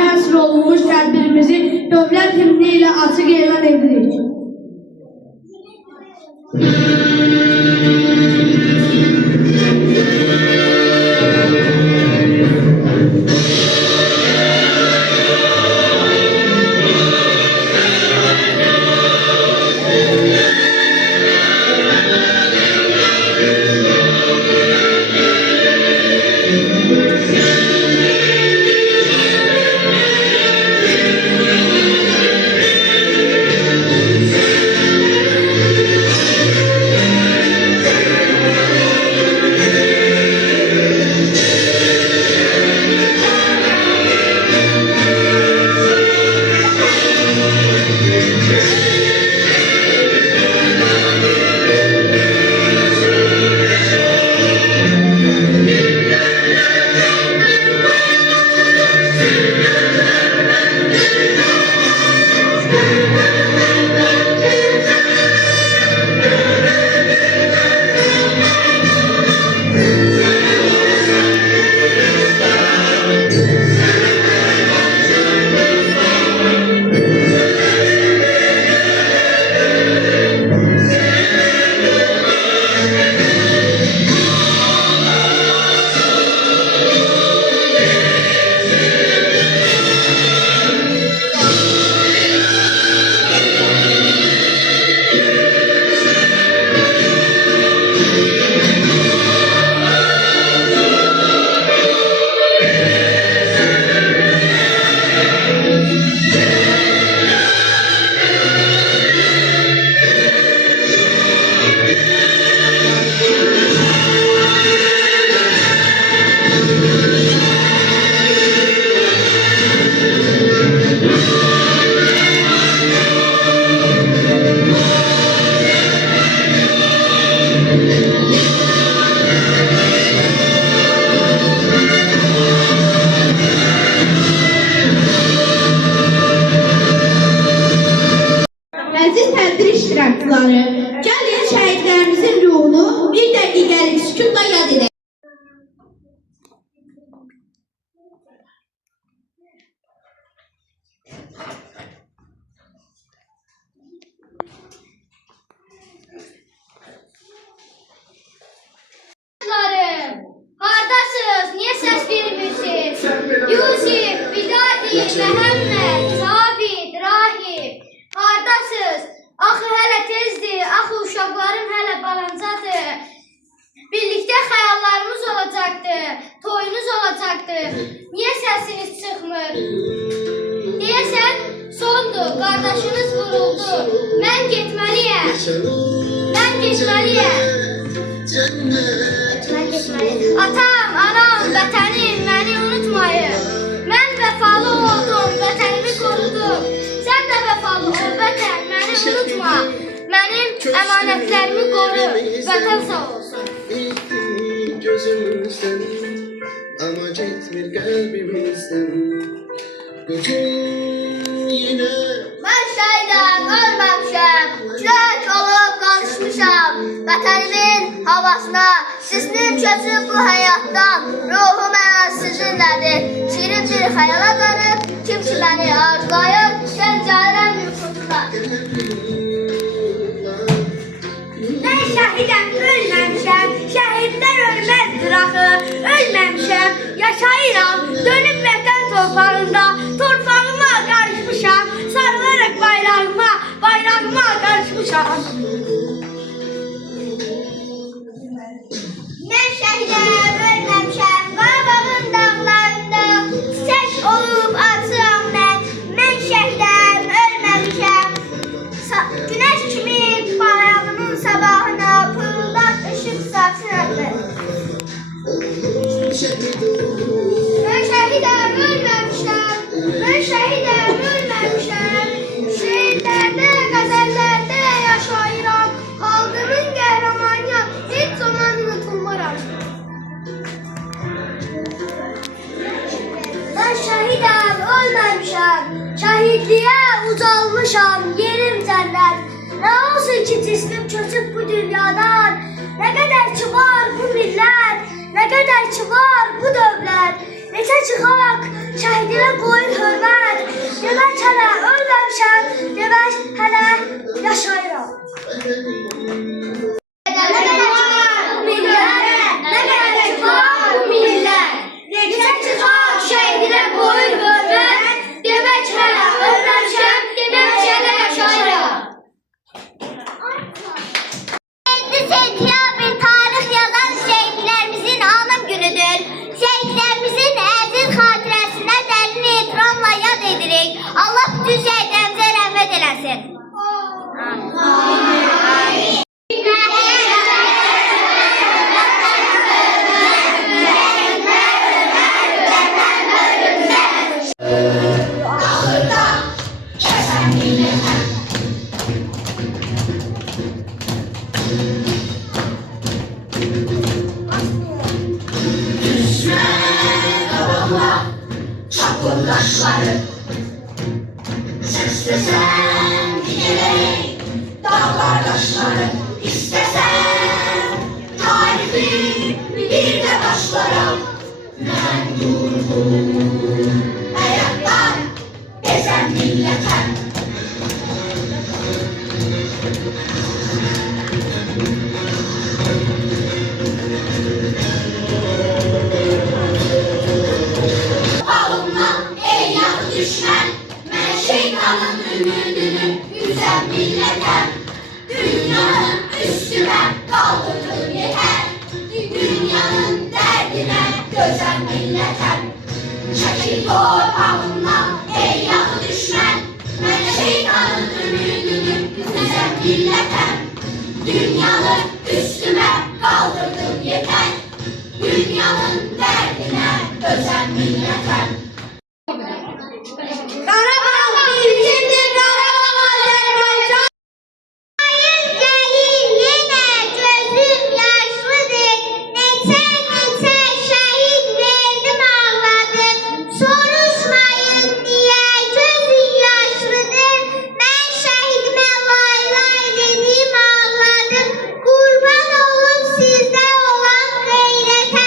tarixə həsr olunmuş tədbirimizi dövlət himni ilə açıq elan edirik. Əziz tədbir iştirakçıları, gəlin şəhidlərimizin ruhunu bir dəqiqəlik sükutla yad edək. Hardasınız? Niye ses vermirsiniz? Yusuf, Bidadi, Məhəmməd, Sabit, Rahim. Hardasınız? Axı hələ tezdir, axı uşaqlarım hələ balancadır. Birlikdə xəyallarımız olacaqdır, toyunuz olacaqdır. Niyə səsiniz çıxmır? Deyəsən, sondur, qardaşınız vuruldu. Mən getməliyəm. Mən getməliyəm. Atam, anam, vətənim, məni unutmayın. Mən vəfalı oldum, vətənimi qorudum. Sən də vəfalı ol, vətən, məni unutma. Mənim əmanətlərimi qoru, vətən sağ olsun. Gözümüzden ama gitmir kalbimizden. Bugün yine Mən şəhidəm, ölməmişəm, kürək olub qarışmışam. Vətənimin havasına, sisnim köçüb bu həyatdan. Ruhum ən sizinlədir, şirin bir xəyala dönüb. Kim ki məni arzulayır, sən gəlirəm yuxusuna. Mən şəhidəm, ölməmişəm, şəhidlər ölməzdir axı. Ölməmişəm, yaşayıram, dönüb vətən torpağında. Torpağıma qarışmışam, sarılaraq bayrağıma, bayrağıma qarışmışam. Mən şəhidəm, ölməmişəm, Qarabağın dağlarında çiçək olub açıram mən. Mən şəhidəm, ölməmişəm, günəş kimi bayrağının sabahına pırıldaq ışıq saçıram mən. Mən şəhidəm, ölməmişəm, mən şəhidəm, ölməmişəm. Şeirlərdə, qəzəllərdə yaşayıram, xalqımın qəhrəmanıyam, heç zaman unutulmaram. Mən şəhidəm, ölməmişəm, şəhidliyə ucalmışam, yerim cənnət. Nə olsun ki cismim köçüb bu dünyadan, nə qədər ki var bu millət, nə qədər ki var bu dövlət. Neçə çıxaq, şəhidinə qoyur hörmət. Demək hələ ölməmişəm, demək hələ yaşayıram. Nə gerek var bu millet? Neçə çıxaq, şəhidinə qoyur hörmət. Demək hələ ölməmişəm, demək hələ yaşayıram. 7 sentyabr tarix yazan şehitlerimizin anım günüdür. Şehitlerimizin əziz xatirəsinə dərin ehtiramla yad edirik. Allah bütün şehitlerimizə rəhmət eləsin. Çapuldaşları istesen giderek dağlar taşları istesen tarifi bir de başlara ben durgun hayattan gezen milleten düşman, ben şeytanın ümidini yüzen milletem. Dünyanın üstüme kaldırdım yeter. Dünyanın derdine gözen milletem. Çekil torpağımdan ey yağı düşman, ben şeytanın ümidini yüzen milletem. Dünyanın üstüme kaldırdım yeter. Dünyanın derdine gözen milletem. Qarabağ bizimdir, Qarabağ Azərbaycan. Ayın gəlir yenə gözüm yaşlıdır. Neçə şəhid verdim ağladım. Soruşmayın niyə gözüm yaşlıdır. Mən şəhidimə lay lay dedim ağladım. Qurban olum sizdə olan qeyrətə.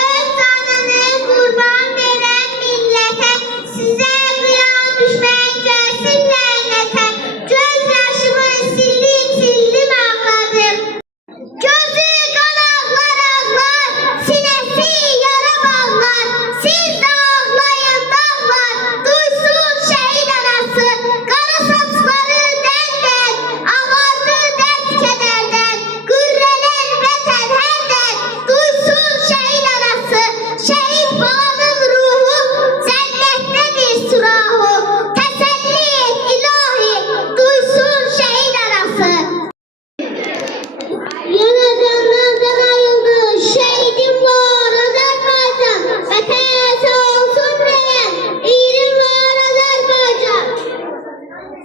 Öz canını qurban verən millətə. Sizə düşmən gəlsin lənətə. Göz yaşımı sildim ağladım. Gözü qan ağlar, sinəsi yara bağlar. Siz də ağlayın dağlar, duysun şəhid anası. Qara saçları dəndən, ağardı dərd kədərdən. Qürrələn vətən hərdən, duysun şəhid anası. Şəhid balanın ruhu cənnətdədir surahu.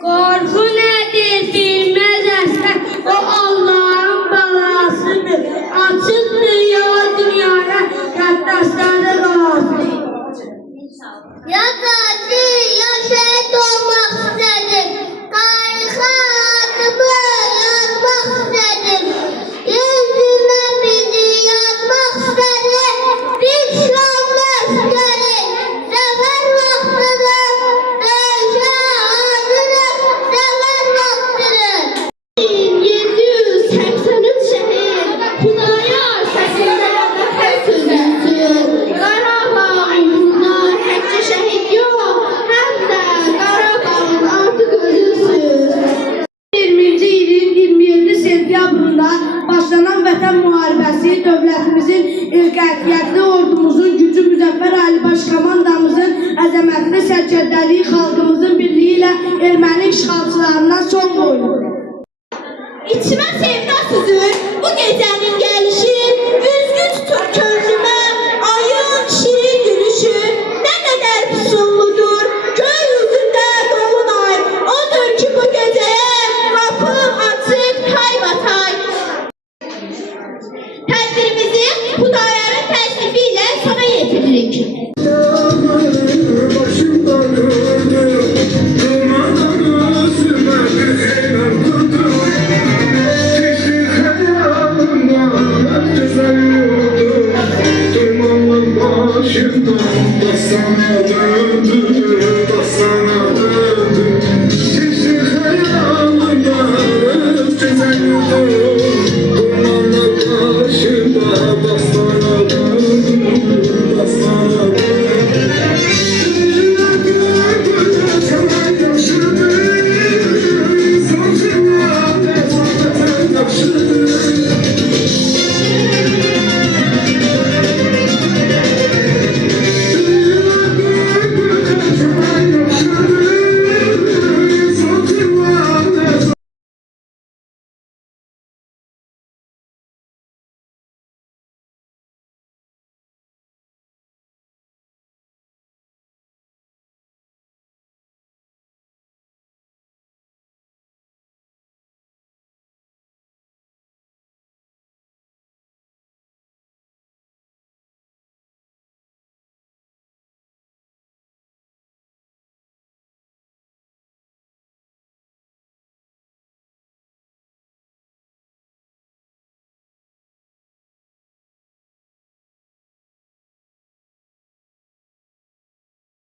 Korku nedir bilmez əslən, o Allah'ın balasıdır. Açıqdır yol dünyaya, qəddaşları qalsın. Ya katil ya şehit olmak istedim. Tarihe adımı yazmak istedim. Yüzüme bizi yazmak istedim. Bir şanlı askeri zafer vaktini dövüşe adını zafer vaktini. 783 şehir, Xudayar səsində vətən sözləsin. Qarabağımızda təkcə şəhid yox, həm də Qarabağın artıq özüsün. 20-ci ilin 27 sentyabrında başlanan vətən müharibəsi dövlətimizin qətliyyətli ordumuzun gücü Müzəffər Ali Baş Komandamızın əzəmətli sərkərdəliyi xalqımızın birliyi ilə erməni işğalçılarına son qoydu. İçime sevda süzür bu gecenin gelişi, üzgün tutur könlüme ayın şirin gülüşü. Ne kadar füsunludur köy yüzünde dolunay, odur ki bu geceye kapım açık taybatay. Tedbirimizi Xudayar'ın təşrifi ilə sona yetiririk.